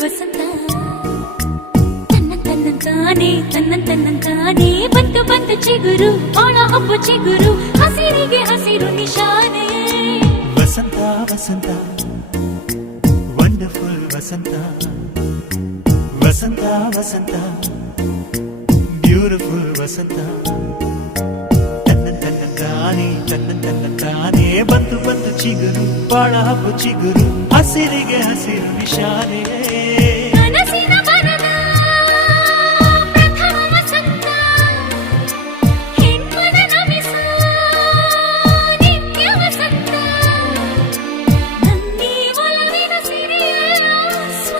ವಸಂತ ತನ್ನಂತಾನೆ ಬಂತು ಬಂತು ಚಿಗುರು ಬಾಳ ಹಬ್ಬ ಚಿಗುರು ಹಸಿರಿಗೆ ಹಸಿರು ನಿಶಾನೆ ವಸಂತ ವಸಂತ ವಂಡರ್ಫುಲ್ ವಸಂತ ವಸಂತ ವಸಂತ ಬ್ಯೂಟಿಫುಲ್ ವಸಂತ ತನ್ನಂತಾನೆ ಬಂತು ಬಂತು ಚಿಗುರು ಬಾಳ ಹಬ್ಬ ಚಿಗುರು ಹಸಿರಿಗೆ ಹಸಿರು ನಿಶಾನೆ